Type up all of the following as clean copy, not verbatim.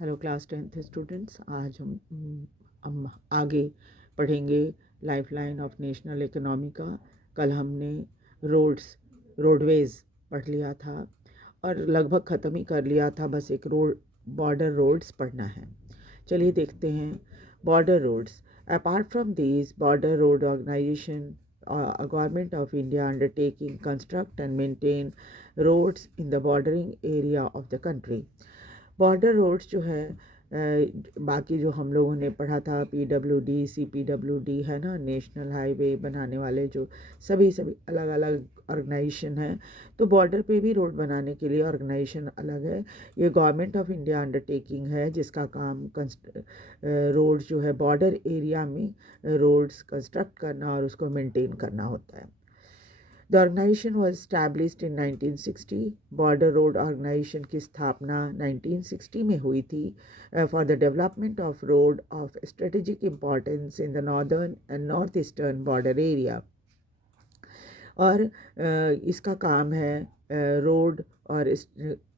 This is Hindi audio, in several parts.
Hello class 10th students. आज हम आगे पढ़ेंगे life line of national economy का। कल हमने रोडवेज़ पढ़ लिया था और लगभग ख़त्म ही कर लिया था, बस एक बॉर्डर रोड्स पढ़ना है। चलिए देखते हैं। Border roads, apart from these border road organisation, government of India undertaking construct and maintain roads in the bordering area of the country. Border roads जो है, बाकी जो हम लोगों ने पढ़ा था PWD CPWD है ना, नेशनल हाईवे बनाने वाले जो सभी अलग अलग ऑर्गेनाइजेशन है। तो बॉर्डर पे भी रोड बनाने के लिए ऑर्गेनाइजेशन अलग है। ये गवर्नमेंट ऑफ इंडिया अंडरटेकिंग है जिसका काम रोड जो है बॉर्डर एरिया में रोड्स कंस्ट्रक्ट करना और उसको मेंटेन करना होता है। The organization was established in 1960. Border Road Organization की स्थापना 1960 में हुई थी for the development of road of strategic importance in the northern and northeastern border area. और इसका काम है रोड और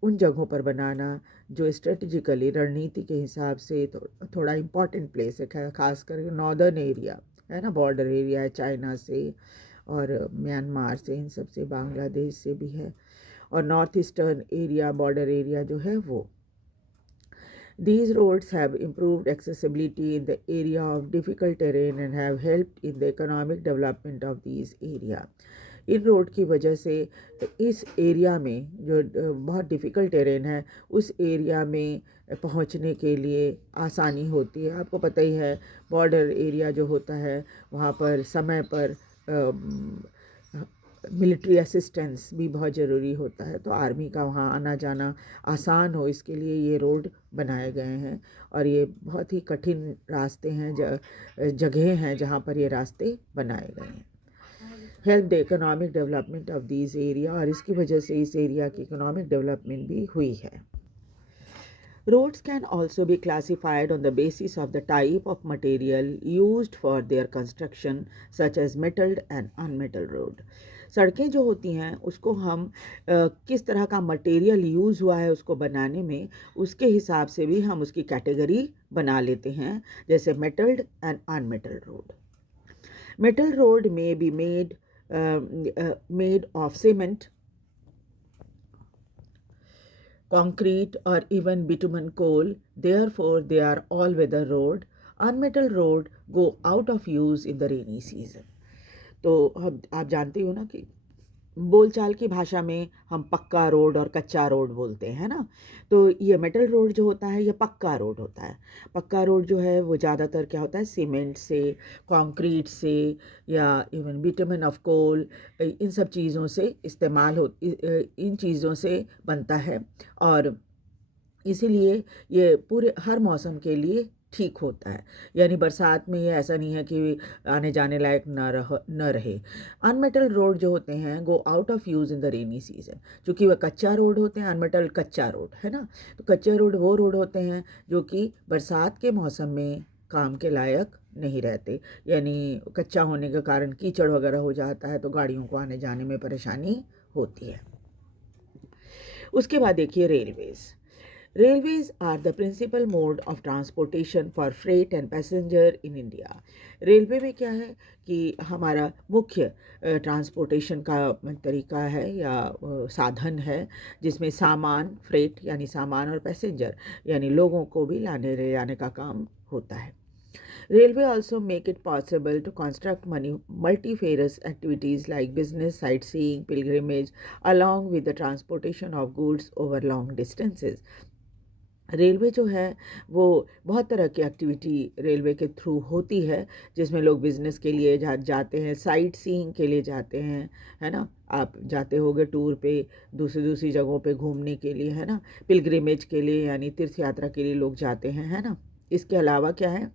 उन जगहों पर बनाना जो स्ट्रेटजिकली रणनीति के हिसाब से थोड़ा इम्पॉर्टेंट प्लेस है, खास करके नॉर्दर्न एरिया है ना, बॉर्डर एरिया है चाइना से और म्यांमार से, इन सब से, बांग्लादेश से भी है, और north eastern area border area जो है वो। These roads have improved accessibility in the area of difficult terrain and have helped in the economic development of these area. In road की वजह से इस एरिया में जो बहुत डिफ़िकल्ट टेरेन है उस एरिया में पहुंचने के लिए आसानी होती है। आपको पता ही है बॉर्डर एरिया जो होता है वहाँ पर समय पर मिलिट्री असिस्टेंस भी बहुत ज़रूरी होता है, तो आर्मी का वहाँ आना जाना आसान हो इसके लिए ये रोड बनाए गए हैं। और ये बहुत ही कठिन रास्ते हैं, जगह हैं जहाँ पर ये रास्ते बनाए गए हैं। Help the economic development of this area, और इसकी वजह से इस एरिया की इकोनॉमिक डेवलपमेंट भी हुई है। Roads can also be classified on the basis of the type of material used for their construction, such as metalled and unmetalled road. सड़कें जो होती हैं उसको हम किस तरह का मटेरियल यूज़ हुआ है उसको बनाने में, उसके हिसाब से भी हम उसकी कैटेगरी बना लेते हैं, जैसे metalled and unmetalled road. Metal road may be made of cement, concrete, or even bitumen coal. Therefore, they are all-weather road. Unmetal road go out of use in the rainy season. तो हम आप जानते हो ना कि बोलचाल की भाषा में हम पक्का रोड और कच्चा रोड बोलते हैं ना। तो ये मेटल रोड जो होता है ये पक्का रोड होता है। पक्का रोड जो है वो ज़्यादातर क्या होता है, सीमेंट से, कंक्रीट से, या इवन बिटुमेन ऑफ कोल, इन सब चीज़ों से इन चीज़ों से बनता है। और इसीलिए ये पूरे हर मौसम के लिए ठीक होता है। यानी बरसात में ये ऐसा नहीं है कि आने जाने लायक न रहे। अनमेटल रोड जो होते हैं go out of use in the rainy season. चूँकि वह कच्चा रोड होते हैं, अनमेटल कच्चा रोड है ना, तो कच्चे रोड वो रोड होते हैं जो कि बरसात के मौसम में काम के लायक नहीं रहते। यानी कच्चा होने के कारण कीचड़ वगैरह हो जाता है तो गाड़ियों को आने जाने में परेशानी होती है। उसके बाद देखिए Railways. Railways are the principal mode of transportation for freight and passenger in India. Railway में क्या है कि हमारा मुख्य ट्रांसपोर्टेशन का तरीका है या साधन है जिसमें सामान, फ्रेट यानी सामान, और पैसेंजर यानी लोगों को भी लाने ले जाने का काम होता है। Railway also make it possible to construct multifarious activities like business, sightseeing, pilgrimage, along with the transportation of goods over long distances. Railway जो है वो बहुत तरह की एक्टिविटी रेलवे के थ्रू होती है जिसमें लोग बिज़नेस के लिए जाते हैं, साइट सीइंग के लिए जाते हैं, है ना। आप जाते होगे टूर पे दूसरी दूसरी जगहों पे घूमने के लिए, है ना। पिलग्रिमेज के लिए यानी तीर्थ यात्रा के लिए लोग जाते हैं, है ना। इसके अलावा क्या है,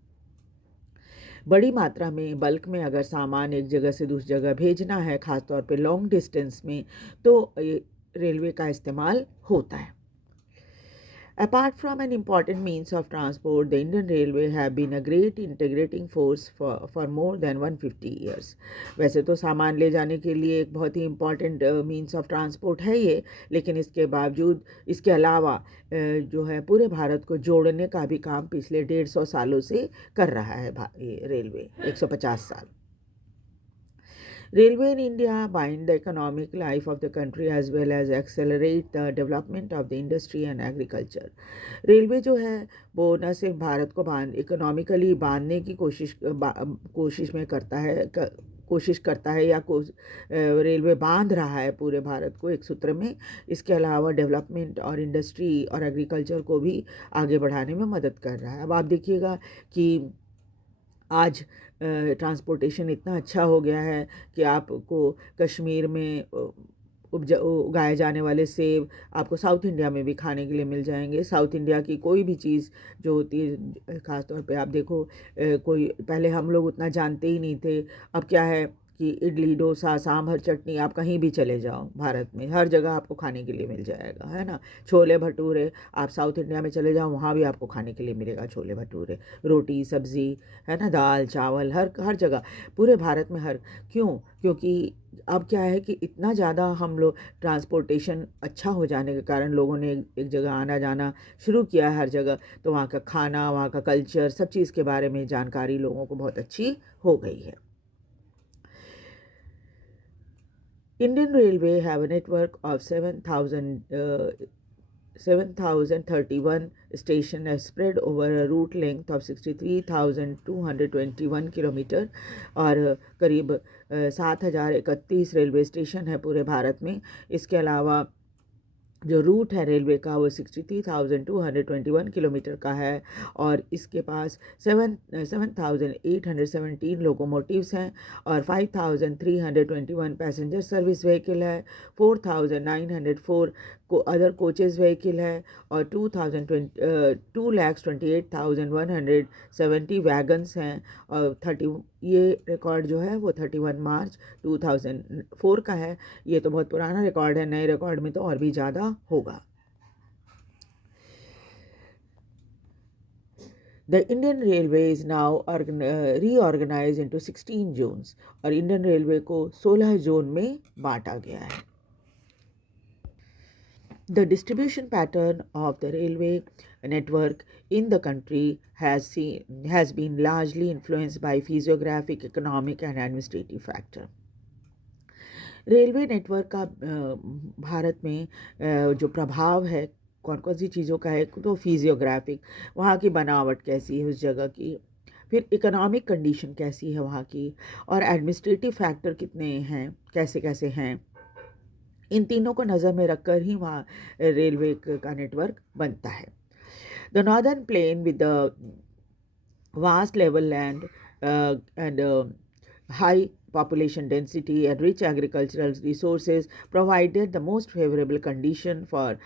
बड़ी मात्रा में बल्क में अगर सामान एक जगह से दूसरी जगह भेजना है, ख़ासतौर पे लॉन्ग डिस्टेंस में, तो रेलवे का इस्तेमाल होता है। Apart from an important means of transport, the Indian Railway have been a great integrating force for more than 150 years. वैसे तो सामान ले जाने के लिए एक बहुत ही इम्पॉर्टेंट मीन्स ऑफ ट्रांसपोर्ट है ये, लेकिन इसके बावजूद इसके अलावा जो है पूरे भारत को जोड़ने का भी काम पिछले 150 सालों से कर रहा है ये रेलवे, 150 साल. Railway in India bind the economic life of the country as well as accelerate the development of the industry and agriculture. Railway जो है वो न सिर्फ भारत को इकोनॉमिकली बांधने की कोशिश में करता है कोशिश करता है या रेलवे बांध रहा है पूरे भारत को एक सूत्र में. इसके अलावा डेवलपमेंट और इंडस्ट्री और एग्रीकल्चर को भी आगे बढ़ाने में मदद कर रहा है. अब आप देखिएगा कि आज ट्रांसपोर्टेशन इतना अच्छा हो गया है कि आपको कश्मीर में उगाए जाने वाले सेब आपको साउथ इंडिया में भी खाने के लिए मिल जाएंगे. साउथ इंडिया की कोई भी चीज़ जो होती है, ख़ासतौर पे आप देखो कोई पहले हम लोग उतना जानते ही नहीं थे. अब क्या है कि इडली डोसा सांभर चटनी आप कहीं भी चले जाओ भारत में हर जगह आपको खाने के लिए मिल जाएगा, है ना. छोले भटूरे आप साउथ इंडिया में चले जाओ वहाँ भी आपको खाने के लिए मिलेगा छोले भटूरे, रोटी सब्ज़ी, है ना, दाल चावल हर जगह पूरे भारत में क्यों? क्योंकि अब क्या है कि इतना ज़्यादा हम लोग ट्रांसपोर्टेशन अच्छा हो जाने के कारण लोगों ने एक जगह आना जाना शुरू किया है हर जगह, तो वहाँ का खाना वहाँ का कल्चर सब चीज़ के बारे में जानकारी लोगों को बहुत अच्छी हो गई है. Indian Railway have a network of 7,031 stations spread over a route length of 63,221 kilometre और करीब 7,031 रेलवे स्टेशन है पूरे भारत में. इसके अलावा जो रूट है रेलवे का वो 63,221 किलोमीटर का है और इसके पास 7,817 लोकोमोटिव्स हैं और 5,321 पैसेंजर सर्विस व्हीकल है, 4,904 अदर कोचेज़ व्हीकल है और 2,28,170 वैगन्स हैं और 30 ये रिकॉर्ड जो है वो 31 मार्च 2004 का है. ये तो बहुत पुराना रिकॉर्ड है, नए रिकॉर्ड में तो और भी ज़्यादा होगा. The Indian Railway is now reorganized into 16 zones और इंडियन रेलवे को 16 जोन में बांटा गया है. The distribution pattern of the railway network in the country has been largely influenced by physiographic, economic and administrative factor. Railway network का भारत में जो प्रभाव है कौन कौन सी चीज़ों का है, तो फिजियोग्राफिक वहाँ की बनावट कैसी है उस जगह की, फिर इकोनॉमिक कंडीशन कैसी है वहाँ की, और एडमिनिस्ट्रेटिव फैक्टर कितने हैं कैसे कैसे हैं, इन तीनों को नज़र में रखकर ही वहाँ रेलवे का नेटवर्क बनता है. The northern plain with the vast level land and high population density and rich agricultural resources provided the most favorable condition for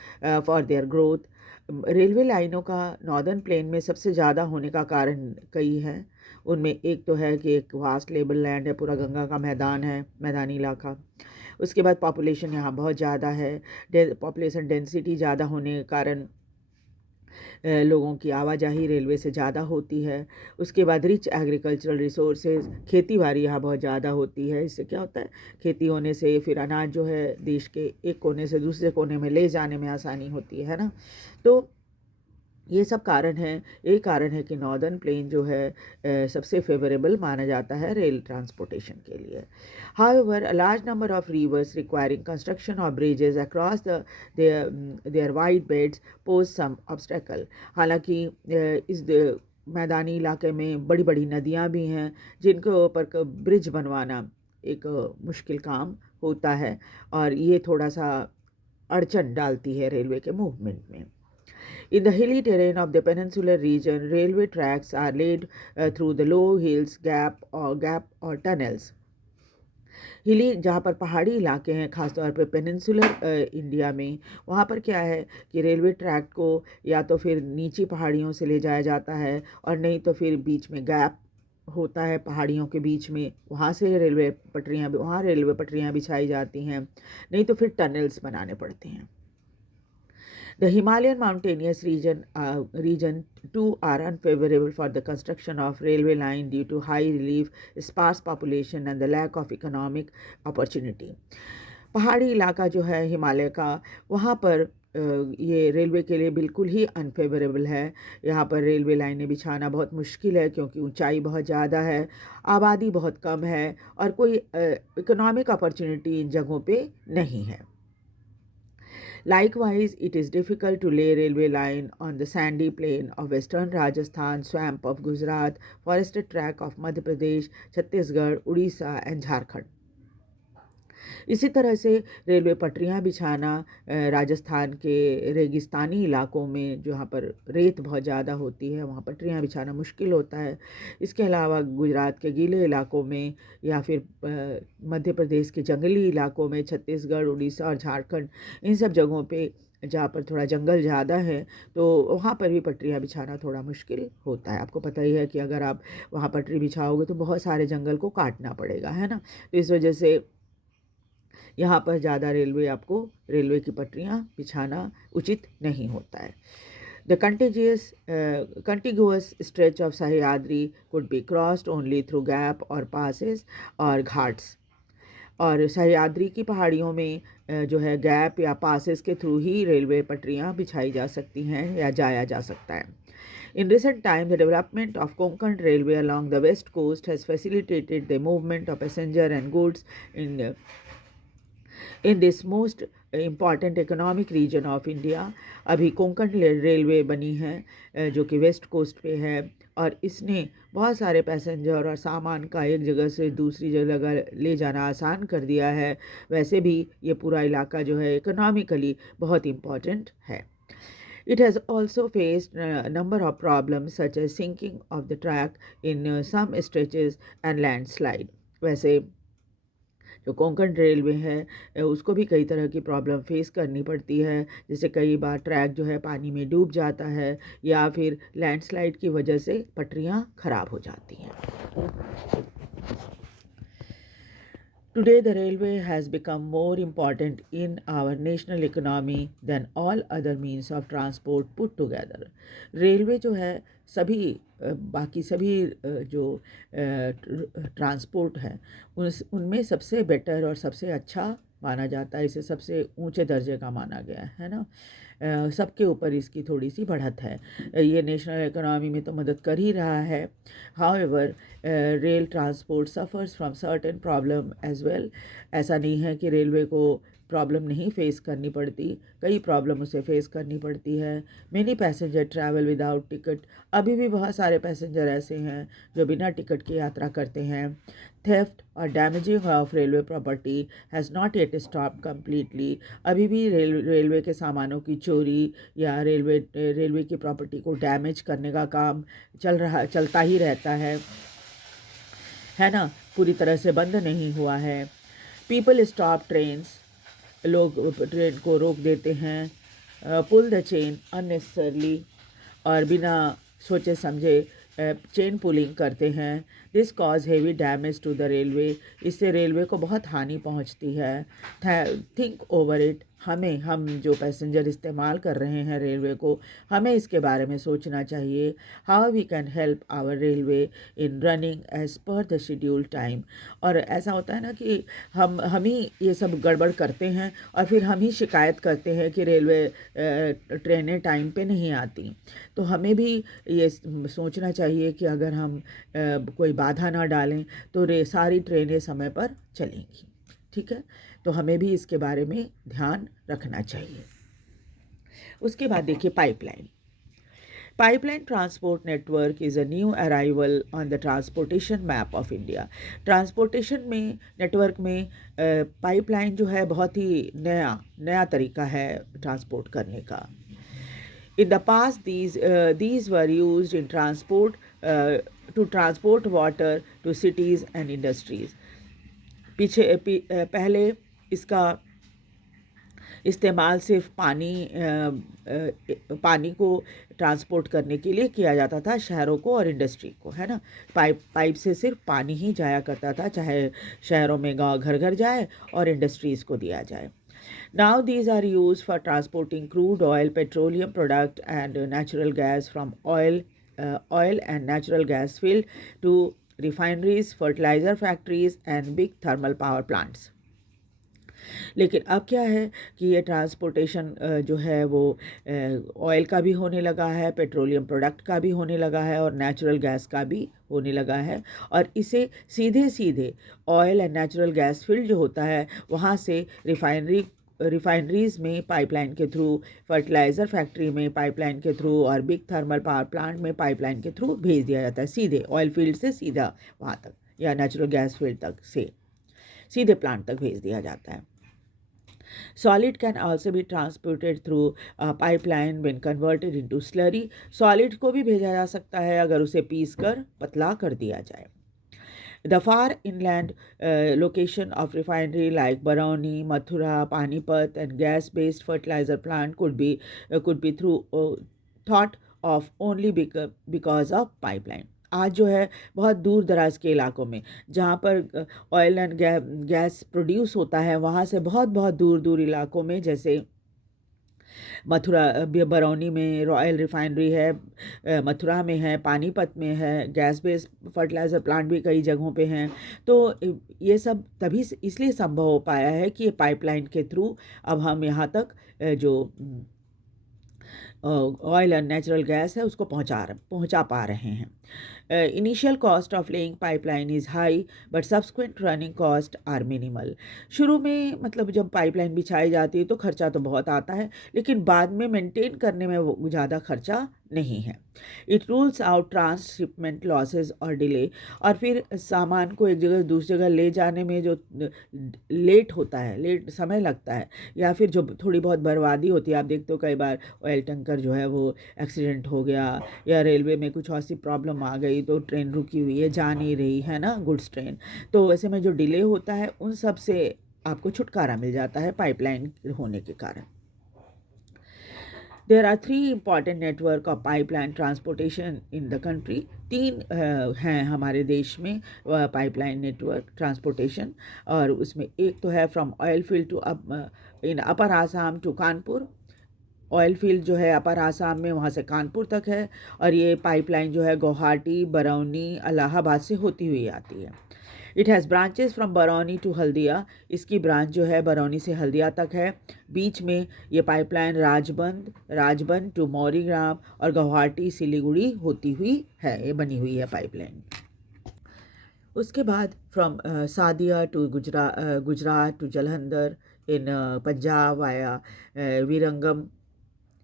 their growth. Railway लाइनों का नॉर्दर्न प्लेन में सबसे ज़्यादा होने का कारण कई हैं. उनमें एक तो है कि एक वास्ट लेवल लैंड है, पूरा गंगा का मैदान है, मैदानी इलाका. उसके बाद पॉपुलेशन यहाँ बहुत ज़्यादा है, पॉपुलेशन डेंसिटी ज़्यादा होने के कारण लोगों की आवाजाही रेलवे से ज़्यादा होती है. उसके बाद रिच एग्रीकल्चरल रिसोर्सेज, खेती बाड़ी यहाँ बहुत ज़्यादा होती है. इससे क्या होता है, खेती होने से फिर अनाज जो है देश के एक कोने से दूसरे कोने में ले जाने में आसानी होती है ना. तो ये सब कारण हैं. एक कारण है कि नॉर्दर्न प्लेन जो है सबसे फेवरेबल माना जाता है रेल ट्रांसपोर्टेशन के लिए. However a large number of rivers requiring construction of bridges across their wide beds pose some obstacle. हालांकि इस मैदानी इलाके में बड़ी बड़ी नदियाँ भी हैं जिनके ऊपर ब्रिज बनवाना एक मुश्किल काम होता है और ये थोड़ा सा अड़चन डालती है रेलवे के मूवमेंट में. In the hilly terrain of the peninsular region, railway tracks are laid through the low hills, gap or tunnels. हिली जहाँ पर पहाड़ी इलाके हैं खासतौर पर पेनिनसुलर इंडिया में, वहाँ पर क्या है कि रेलवे ट्रैक को या तो फिर नीची पहाड़ियों से ले जाया जाता है और नहीं तो फिर बीच में गैप होता है पहाड़ियों के बीच में, वहाँ रेलवे पटरियाँ बिछाई जाती हैं, नहीं तो फिर टनल्स बनाने पड़ते हैं. The Himalayan mountainous region too are unfavorable for the construction of railway line due to high relief, sparse population and the lack of economic opportunity. पहाड़ी इलाका जो है हिमालय का, वहाँ पर ये रेलवे के लिए बिल्कुल ही अनफेवरेबल है। यहाँ पर रेलवे लाइनें बिछाना बहुत मुश्किल है क्योंकि ऊंचाई बहुत ज़्यादा है, आबादी बहुत कम है और कोई इकोनॉमिक अपॉर्चुनिटी इन जगहों पे नहीं है। Likewise, it is difficult to lay railway line on the sandy plain of western Rajasthan, swamp of Gujarat, forested track of Madhya Pradesh, Chhattisgarh, Odisha and Jharkhand. इसी तरह से रेलवे पटरियां बिछाना राजस्थान के रेगिस्तानी इलाकों में जहाँ पर रेत बहुत ज़्यादा होती है, वहाँ पटरियां बिछाना मुश्किल होता है। इसके अलावा गुजरात के गीले इलाकों में या फिर मध्य प्रदेश के जंगली इलाकों में, छत्तीसगढ़, उड़ीसा और झारखंड, इन सब जगहों पे जहाँ पर थोड़ा जंगल ज़्यादा है तो वहाँ पर भी पटरियाँ बिछाना थोड़ा मुश्किल होता है। आपको पता ही है कि अगर आप वहाँ पटरी बिछाओगे तो बहुत सारे जंगल को काटना पड़ेगा, है ना। तो इस वजह से यहाँ पर ज़्यादा रेलवे की पटरियाँ बिछाना उचित नहीं होता है। The contiguous stretch of Sahyadri could be crossed only through gap or passes or ghats. और सह्याद्री की पहाड़ियों में जो है गैप या पासेस के थ्रू ही रेलवे पटरियाँ बिछाई जा सकती हैं या जाया जा सकता है। In recent time, the development of Konkan Railway along the west coast has facilitated the movement of passenger and goods in this most important economic region of India. अभी कोंकण रेलवे बनी है जो कि वेस्ट कोस्ट पे है और इसने बहुत सारे पैसेंजर और सामान का एक जगह से दूसरी जगह ले जाना आसान कर दिया है। वैसे भी ये पूरा इलाका जो है इकोनॉमिकली बहुत इम्पॉर्टेंट है। It has also faced a number of problems such as sinking of the track in some stretches and landslide. वैसे जो कोंकण रेलवे है उसको भी कई तरह की प्रॉब्लम फेस करनी पड़ती है, जैसे कई बार ट्रैक जो है पानी में डूब जाता है या फिर लैंडस्लाइड की वजह से पटरियां खराब हो जाती हैं। Today, the railway has become more important in our national economy than all other means of transport put together. Railway जो है बाकी सभी जो ट्रांसपोर्ट है उनमें सबसे बेटर और सबसे अच्छा माना जाता है, इसे सबसे ऊंचे दर्जे का माना गया है ना। सबके ऊपर इसकी थोड़ी सी बढ़त है। ये नेशनल इकोनॉमी में तो मदद कर ही रहा है। However rail transport suffers from certain problem as well. ऐसा नहीं है कि रेलवे को प्रॉब्लम नहीं फेस करनी पड़ती, कई प्रॉब्लम उसे फेस करनी पड़ती है। Many passenger travel without ticket. अभी भी बहुत सारे पैसेंजर ऐसे हैं जो बिना टिकट की यात्रा करते हैं। थेफ्ट और damaging of railway property has not yet stop completely. अभी भी रेलवे के सामानों की चोरी या रेलवे की प्रॉपर्टी को डैमेज करने का काम चलता ही रहता है ना, पूरी तरह से बंद नहीं हुआ है। People stop trains. लोग ट्रेन को रोक देते हैं। पुल द चेन अननेसेसरली और बिना सोचे समझे चेन पुलिंग करते हैं। This cause heavy damage to the railway. इससे रेलवे को बहुत हानि पहुंचती है। Think over it. हम जो पैसेंजर इस्तेमाल कर रहे हैं रेलवे को, हमें इसके बारे में सोचना चाहिए। How we can help our railway in running as per the schedule time. और ऐसा होता है ना कि हम ही ये सब गड़बड़ करते हैं और फिर हम ही शिकायत करते हैं कि रेलवे ट्रेनें टाइम पे नहीं आती। तो हमें भी ये सोचना चाहिए कि अगर हम कोई बाधा ना डालें तो सारी ट्रेनें समय पर चलेंगी। ठीक है, तो हमें भी इसके बारे में ध्यान रखना चाहिए। उसके बाद देखिए pipeline. Pipeline transport network is a new arrival on the transportation map of India. Transportation में नेटवर्क में पाइपलाइन जो है बहुत ही नया तरीका है ट्रांसपोर्ट करने का। In the past, these were used in to transport water to cities and industries. पहले इसका इस्तेमाल सिर्फ पानी को ट्रांसपोर्ट करने के लिए किया जाता था, शहरों को और इंडस्ट्री को, है ना। पाइप से सिर्फ पानी ही जाया करता था, चाहे शहरों में घर घर जाए और इंडस्ट्रीज़ को दिया जाए। Now these are used for transporting crude oil, petroleum product, and natural gas from oil and natural gas field to refineries, fertilizer factories, and big thermal power plants. लेकिन अब क्या है कि ये ट्रांसपोर्टेशन जो है वो ऑयल का भी होने लगा है, पेट्रोलियम प्रोडक्ट का भी होने लगा है और नेचुरल गैस का भी होने लगा है। और इसे सीधे सीधे oil and natural gas field जो होता है वहाँ से रिफाइनरीज में पाइपलाइन के थ्रू, फर्टिलाइज़र फैक्ट्री में पाइपलाइन के थ्रू और बिग थर्मल पावर प्लांट में पाइपलाइन के थ्रू भेज दिया जाता है, सीधे ऑयल फील्ड से सीधा वहाँ तक या नेचुरल गैस फील्ड तक से सीधे प्लांट तक भेज दिया जाता है। Solid can also be transported through a pipeline when converted into slurry. Solid को भी भेजा जा सकता है अगर उसे पीस कर पतला कर दिया जाए. The far inland location of refinery like Barauni, Mathura, Panipat and gas-based fertilizer plant could be thought of only because of pipeline. आज जो है बहुत दूर दराज के इलाकों में जहाँ पर ऑयल एंड गैस प्रोड्यूस होता है वहाँ से बहुत बहुत दूर दूर इलाकों में, जैसे मथुरा बरौनी में रॉयल रिफाइनरी है, मथुरा में है, पानीपत में है, गैस बेस्ड फर्टिलाइज़र प्लांट भी कई जगहों पे हैं। तो ये सब तभी इसलिए संभव हो पाया है कि ये पाइपलाइन के थ्रू अब हम यहाँ तक जो ऑयल एंड नेचुरल गैस है उसको पहुँचा पा रहे हैं। Initial cost of laying pipeline is high but subsequent running cost are minimal. शुरू में मतलब जब पाइपलाइन बिछाई जाती है तो खर्चा तो बहुत आता है, लेकिन बाद में मेंटेन करने में वो ज़्यादा खर्चा नहीं है। It rules out transshipment losses और डिले। और फिर सामान को एक जगह से दूसरी जगह ले जाने में जो लेट होता है, लेट समय लगता है, या फिर जो थोड़ी बहुत बर्बादी होती है, आप देखते हो कई बार ऑयल टैंकर जो है वो एक्सीडेंट हो गया या रेलवे में कुछ ऐसी प्रॉब्लम आ गई तो ट्रेन रुकी हुई है, जा नहीं रही है ना, गुड्स ट्रेन, तो ऐसे में जो डिले होता है उन सब से आपको छुटकारा मिल जाता है पाइपलाइन होने के कारण। There are three important network of pipeline transportation in the country. तीन हैं हमारे देश में पाइपलाइन नेटवर्क ट्रांसपोर्टेशन, और उसमें एक तो है from oil field to in upper Assam to Kanpur. Oil field जो है अपर आसाम में वहाँ से कानपुर तक है, और ये पाइपलाइन जो है गुवाहाटी, बरौनी, इलाहाबाद से होती हुई आती है। It has branches from Barauni to Haldia. इसकी ब्रांच जो है बरौनी से हल्दिया तक है। बीच में ये पाइपलाइन राजबंद टू मौरीग्राम और गुवाहाटी सिलीगुड़ी होती हुई है, ये बनी हुई है पाइपलाइन। उसके बाद from Sadiya to Gujarat to Jalandhar in Punjab via Viramgam,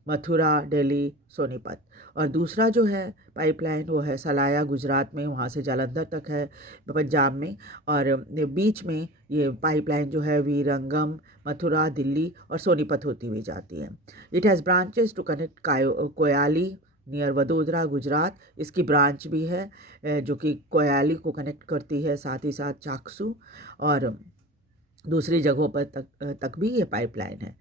Mathura, Delhi, Sonipat. और दूसरा जो है पाइपलाइन वो है सलाया गुजरात में, वहाँ से जालंधर तक है पंजाब में, और बीच में ये पाइपलाइन जो है वीरंगम, मथुरा, दिल्ली और सोनीपत होती हुई जाती है। It has branches to connect Koyali near Vadodara Gujarat. इसकी ब्रांच भी है जो कि कोयाली को कनेक्ट करती है, साथ ही साथ चाकसू और दूसरी जगहों पर तक भी ये पाइपलाइन है।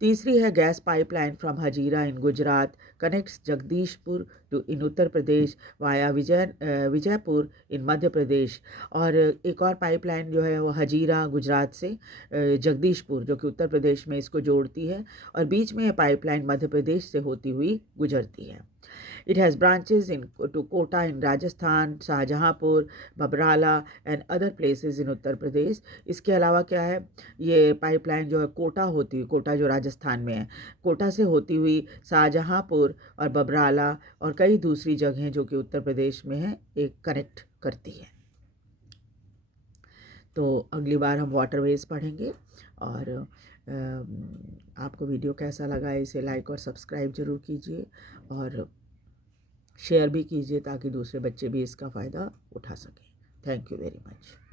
तीसरी है gas pipeline from Hazira in Gujarat connects Jagdishpur to in Uttar Pradesh via Vijaypur in Madhya Pradesh. और एक और पाइपलाइन जो है वो हजीरा गुजरात से जगदीशपुर जो कि उत्तर प्रदेश में इसको जोड़ती है, और बीच में ये पाइपलाइन मध्य प्रदेश से होती हुई गुजरती है। It has branches to Kota in Rajasthan, Shahjahanpur, Babrala and other places in Uttar Pradesh. इसके अलावा क्या है, ये पाइपलाइन जो है कोटा जो राजस्थान में है, कोटा से होती हुई शाहजहाँपुर और बबराला और कई दूसरी जगहें जो कि उत्तर प्रदेश में है एक कनेक्ट करती है। तो अगली बार हम वाटरवेज पढ़ेंगे। और आपको वीडियो कैसा लगा इसे लाइक और सब्सक्राइब ज़रूर कीजिए और शेयर भी कीजिए ताकि दूसरे बच्चे भी इसका फ़ायदा उठा सकें। Thank you very much.